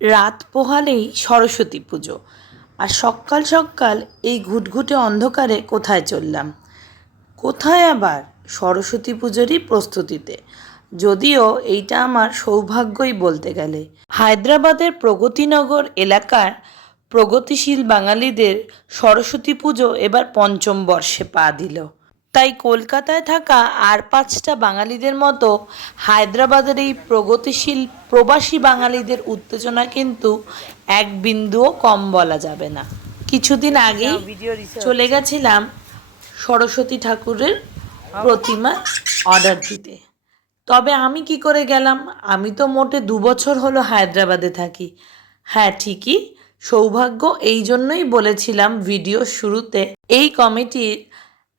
রাত পোহালেই সরস্বতী পুজো। আর সকাল সকাল এই ঘুটঘুটে অন্ধকারে কোথায় চললাম? কোথায় আবার সরস্বতী পুজোরই প্রস্তুতিতে? যদিও এইটা আমার সৌভাগ্যই বলতে গেলে। হায়দ্রাবাদের প্রগতিনগর এলাকার প্রগতিশীল বাঙালিদের সরস্বতী পুজো এবার পঞ্চম বর্ষে পা দিল। তাই কলকাতায় থাকা আর পাঁচটা বাঙালিদের মতো হায়দ্রাবাদের এই প্রগতিশীল প্রবাসী বাঙালিদের উত্তেজনা কিন্তু এক বিন্দুও কম বলা যাবে না। কিছুদিন আগেই চলে গেছিলাম সরস্বতী ঠাকুরের প্রতিমা অর্ডার দিতে। তবে আমি কি করে গেলাম? আমি তো মোটে দু বছর হলো হায়দ্রাবাদে থাকি। হ্যাঁ ঠিকই। সৌভাগ্য এই জন্যই বলেছিলাম ভিডিও শুরুতে। এই কমিটির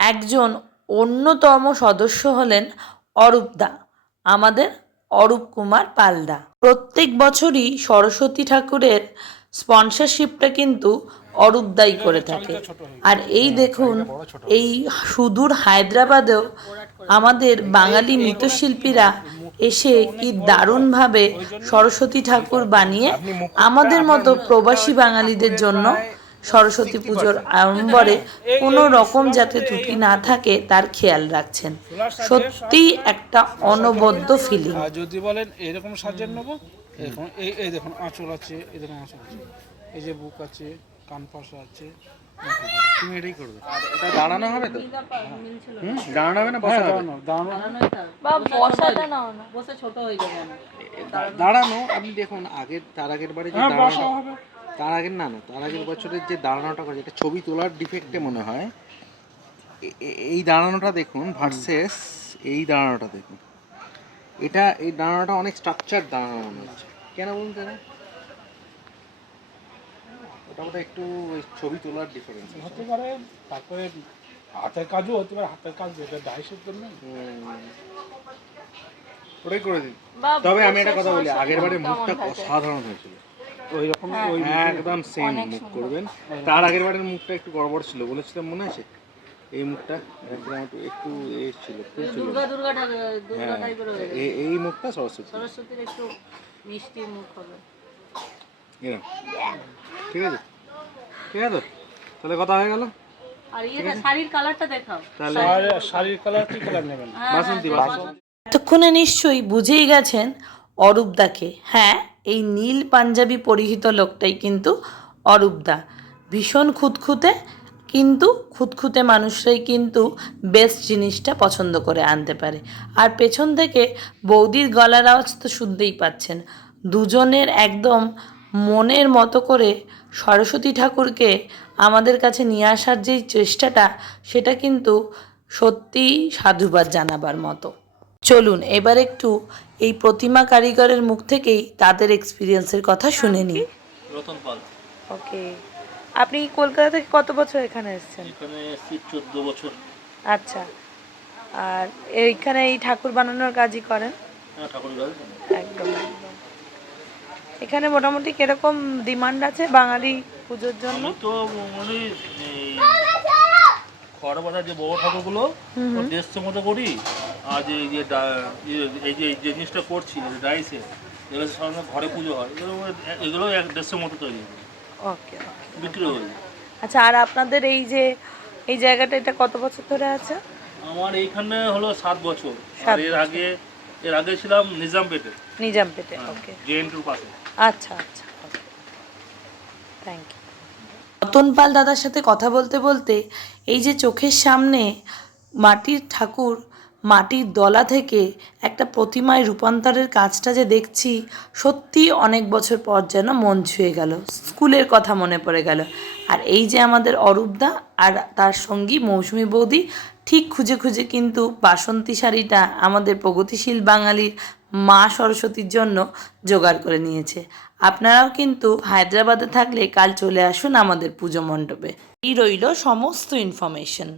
একজন অন্যতম সদস্য হলেন অরূপদা, আমাদের অরূপ কুমার পালদা। প্রত্যেক বছরই সরস্বতী ঠাকুরের স্পন্সরশিপটা কিন্তু অরূপদাই করে থাকে। আর এই দেখুন, এই সুদূর হায়দ্রাবাদেও আমাদের বাঙালি মৃৎশিল্পীরা এসে কি দারুণভাবে সরস্বতী ঠাকুর বানিয়ে আমাদের মতো প্রবাসী বাঙালিদের জন্য সরস্বতী পুজোর আড়ম্বরে কোনো রকম যাতে ত্রুটি না থাকে তার খেয়াল রাখছেন। সত্যিই একটা অনবদ্য ফিলিং যদি বলেন এরকম সাজের নেব? এরকম এই এই দেখুন আঁচল আছে এই দেখুন আঁচল আছে। এই যে বুক আছে কান পাশা আছে। তুমি এটাই করবে এটা দাঁড়ানো হবে তো? দাঁড়ানো হবে না বসা হ্যাঁ হবে? দাঁড়ানো দাঁড়ানো। দা- দাঁড়ানো আপনি দেখুন আগের তার আগের বারে যে হ্যাঁ দাঁড়ানো হবে। তার আগের না না তার আগের বছরের যে দাঁড়ানোটা করে এটা ছবি তোলার ডিফেক্টে মনে হয় এই দাঁড়ানোটা দেখুন ভার্সেস এই দাঁড়ানোটা দেখুন। এটা এই দাঁড়ানোটা অনেক স্ট্রাকচার দাঁড়ানো মনে হচ্ছে। কেন বলুন কেন ওটা বোধহয় একটু ছবি তোলার ডিফারেন্স হতে পারে তারপরে হাতের কাজও হতে পারে হাতের কাজ যেটা ডাইসের জন্য ওটাই করে দিন। তবে আমি একটা কথা বলি আগের বারে মুখটা অসাধারণ হয়েছিল। ওই রকম ওই একদম সেম মুখ করবেন। তার আগের বারের মুখটা একটু গড়বড় ছিল বলেছিলাম মনে আছে? এই মুখটা একদম একটু একটু এ ছিল দুর্গা দুর্গা দুর্গা হ্যাঁ টাইপের এই মুখটা সরস্বতী। সরস্বতীর একটু মিষ্টি মুখ হবে। এরকম ঠিক আছে? ঠিক আছে? তাহলে কথা হয়ে গেল? আর ইয়েটা শাড়ির কালারটা দেখাও। তাহলে শাড়ির কালার কি কালার নেবেন? বাসন্তী। বাসন্তী। এতক্ষণে নিশ্চয়ই বুঝেই গেছেন অরূপদাকে। হ্যাঁ? এই নীল পাঞ্জাবি পরিহিত লোকটাই কিন্তু অরূপদা ভীষণ খুঁতখুঁতে, কিন্তু খুঁতখুঁতে মানুষরাই কিন্তু বেস্ট জিনিসটা পছন্দ করে আনতে পারে। আর পেছন থেকে বৌদির গলার আওয়াজ তো শুনতেই পাচ্ছেন। দুজনের একদম মনের মতো করে সরস্বতী ঠাকুরকে আমাদের কাছে নিয়ে আসার যেই চেষ্টাটা, সেটা কিন্তু সত্যিই সাধুবাদ জানাবার মতো। চলুন এবার একটু এই প্রতিমা কারিগরের মুখ থেকেই তাদের এক্সপিরিয়েন্সের কথা শুনে নিই। রতন পাল। ওকে। আপনি কলকাতা থেকে কত বছর এখানে এসেছেন? এখানে এসেছি চোদ্দ বছর। আচ্ছা। আর এইখানে এই ঠাকুর বানানোর কাজই করেন? হ্যাঁ একদম একদম। এখানে মোটামুটি কীরকম ডিমান্ড আছে বাঙালি পুজোর জন্য? তো মানে এই খড় যে বড় ঠাকুরগুলো ও দেড়শো মতো করি আর যে এই যে এই যে যে জিনিসটা করছি ডাইসে এগুলো সাধারণত ঘরে পুজো হয়। এগুলো এগুলো এক দেড়শো মতো তৈরি। ওকে ওকে। বিক্রি হয়ে যায়। আচ্ছা আর আপনাদের এই যে এই জায়গাটা এটা কত বছর ধরে আছে? আমার এইখানে হলো সাত বছর। আর এর আগে এর আগে ছিলাম নিজামপেটে। নিজামপেটে ওকে। জেএন টুর পাশে। আচ্ছা আচ্ছা থ্যাংক ইউ রতন পাল দাদার সাথে কথা বলতে বলতে এই যে চোখের সামনে মাটির ঠাকুর মাটির দলা থেকে একটা প্রতিমায় রূপান্তরের কাজটা যে দেখছি সত্যি অনেক বছর পর যেন মন ছুঁয়ে গেল, স্কুলের কথা মনে পড়ে গেল। আর এই যে আমাদের অরূপদা আর তার সঙ্গী মৌসুমী বৌদি, ঠিক খুঁজে খুঁজে কিন্তু বাসন্তী শাড়িটা আমাদের প্রগতিশীল বাঙালির মা সরস্বতীর জন্য জোগাড় করে নিয়েছে। আপনারাও কিন্তু হায়দ্রাবাদে থাকলে কাল চলে আসুন আমাদের পুজো মণ্ডপে। এই রইল সমস্ত ইনফরমেশন